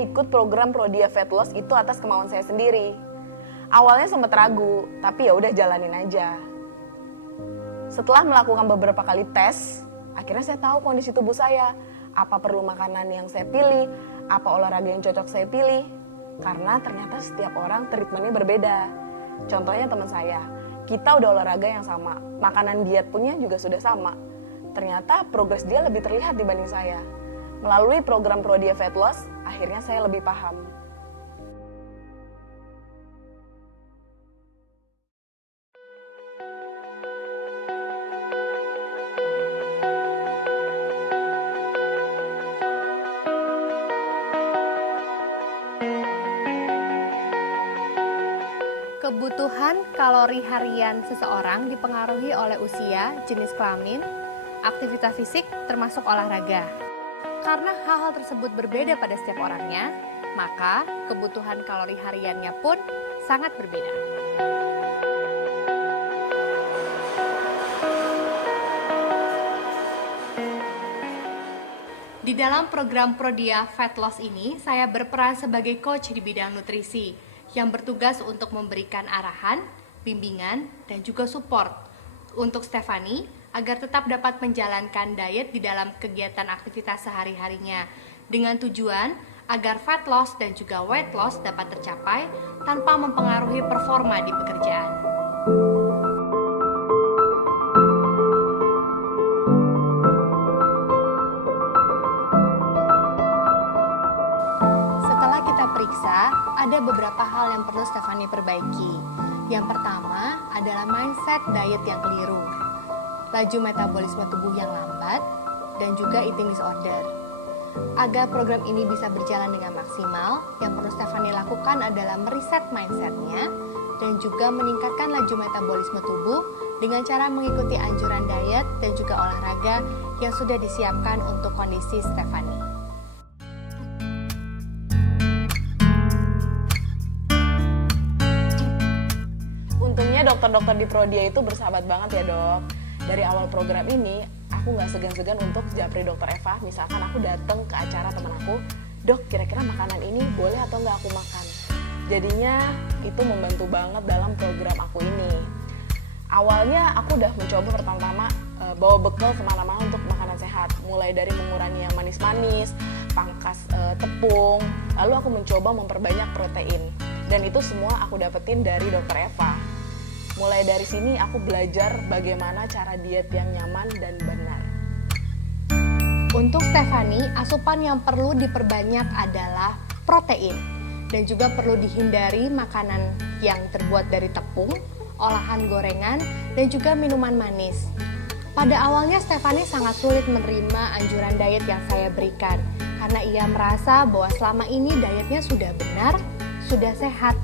ikut program Prodia Fat Loss itu atas kemauan saya sendiri. Awalnya sempat ragu, tapi ya udah jalanin aja. Setelah melakukan beberapa kali tes, akhirnya saya tahu kondisi tubuh saya. Apa perlu makanan yang saya pilih, apa olahraga yang cocok saya pilih. Karena ternyata setiap orang treatmentnya berbeda. Contohnya teman saya, kita udah olahraga yang sama, makanan diet punya juga sudah sama. Ternyata progres dia lebih terlihat dibanding saya. Melalui program Prodia Fat Loss, akhirnya saya lebih paham. Kebutuhan kalori harian seseorang dipengaruhi oleh usia, jenis kelamin, aktivitas fisik, termasuk olahraga. Karena hal-hal tersebut berbeda pada setiap orangnya, maka kebutuhan kalori hariannya pun sangat berbeda. Di dalam program Prodia Fat Loss ini, saya berperan sebagai coach di bidang nutrisi yang bertugas untuk memberikan arahan, bimbingan, dan juga support untuk Stephanie agar tetap dapat menjalankan diet di dalam kegiatan aktivitas sehari-harinya dengan tujuan agar fat loss dan juga weight loss dapat tercapai tanpa mempengaruhi performa di pekerjaan. Setelah kita periksa, ada beberapa hal yang perlu Stephanie perbaiki. Yang pertama adalah mindset diet yang keliru, laju metabolisme tubuh yang lambat, dan juga eating disorder. Agar program ini bisa berjalan dengan maksimal, yang perlu Stephanie lakukan adalah meriset mindsetnya dan juga meningkatkan laju metabolisme tubuh dengan cara mengikuti anjuran diet dan juga olahraga yang sudah disiapkan untuk kondisi Stephanie. Untungnya dokter-dokter di Prodia itu bersahabat banget ya dok. Dari awal program ini, aku nggak segan-segan untuk japri dokter Eva. Misalkan aku datang ke acara teman aku, dok kira-kira makanan ini boleh atau nggak aku makan. Jadinya itu membantu banget dalam program aku ini. Awalnya aku udah mencoba pertama-tama bawa bekal kemana-mana untuk makanan sehat. Mulai dari mengurangi yang manis-manis, pangkas tepung, lalu aku mencoba memperbanyak protein. Dan itu semua aku dapetin dari dokter Eva. Mulai dari sini aku belajar bagaimana cara diet yang nyaman dan benar. Untuk Stephanie, asupan yang perlu diperbanyak adalah protein dan juga perlu dihindari makanan yang terbuat dari tepung, olahan gorengan, dan juga minuman manis. Pada awalnya Stephanie sangat sulit menerima anjuran diet yang saya berikan karena ia merasa bahwa selama ini dietnya sudah benar, sudah sehat,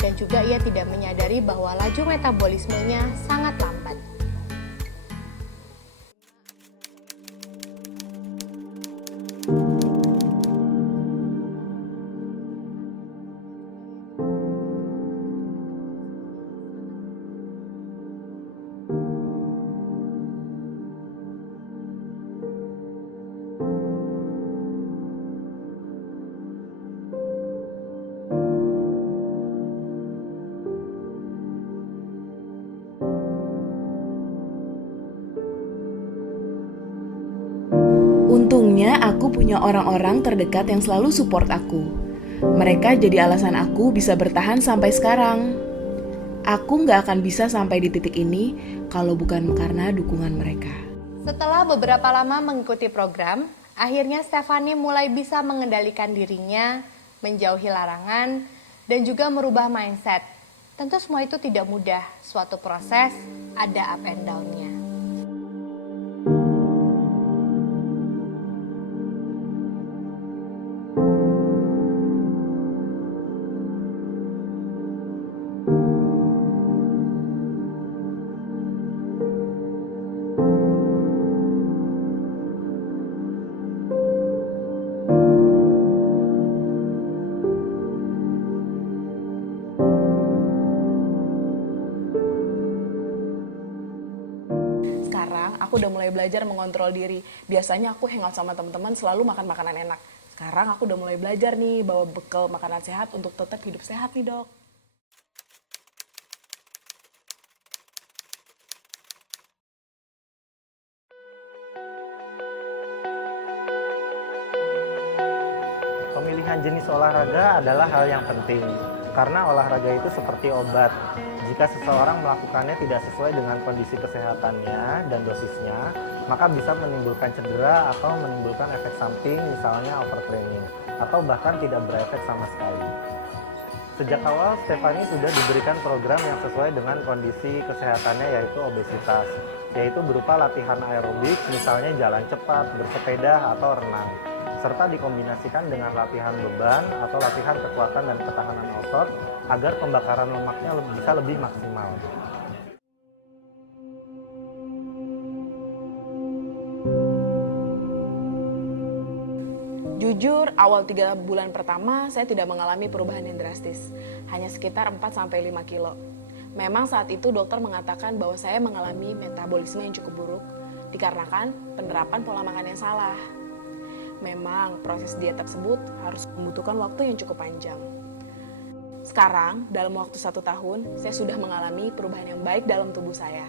dan juga ia tidak menyadari bahwa laju metabolismenya sangat lambat. Untungnya aku punya orang-orang terdekat yang selalu support aku. Mereka jadi alasan aku bisa bertahan sampai sekarang. Aku nggak akan bisa sampai di titik ini kalau bukan karena dukungan mereka. Setelah beberapa lama mengikuti program, akhirnya Stephanie mulai bisa mengendalikan dirinya, menjauhi larangan, dan juga merubah mindset. Tentu semua itu tidak mudah, suatu proses, ada up and down-nya. Sekarang aku udah mulai belajar mengontrol diri. Biasanya aku hangout sama teman-teman selalu makan makanan enak. Sekarang aku udah mulai belajar nih bawa bekal makanan sehat untuk tetap hidup sehat nih, Dok. Pemilihan jenis olahraga adalah hal yang penting, karena olahraga itu seperti obat. Jika seseorang melakukannya tidak sesuai dengan kondisi kesehatannya dan dosisnya, maka bisa menimbulkan cedera atau menimbulkan efek samping, misalnya overtraining, atau bahkan tidak berefek sama sekali. Sejak awal, Stephanie sudah diberikan program yang sesuai dengan kondisi kesehatannya, yaitu obesitas, yaitu berupa latihan aerobik, misalnya jalan cepat, bersepeda, atau renang, serta dikombinasikan dengan latihan beban atau latihan kekuatan dan ketahanan otot agar pembakaran lemaknya bisa lebih maksimal. Jujur, awal 3 bulan pertama saya tidak mengalami perubahan yang drastis, hanya sekitar 4-5 kilo. Memang saat itu dokter mengatakan bahwa saya mengalami metabolisme yang cukup buruk, dikarenakan penerapan pola makan yang salah. Memang proses diet tersebut harus membutuhkan waktu yang cukup panjang. Sekarang, dalam waktu 1 tahun, saya sudah mengalami perubahan yang baik dalam tubuh saya.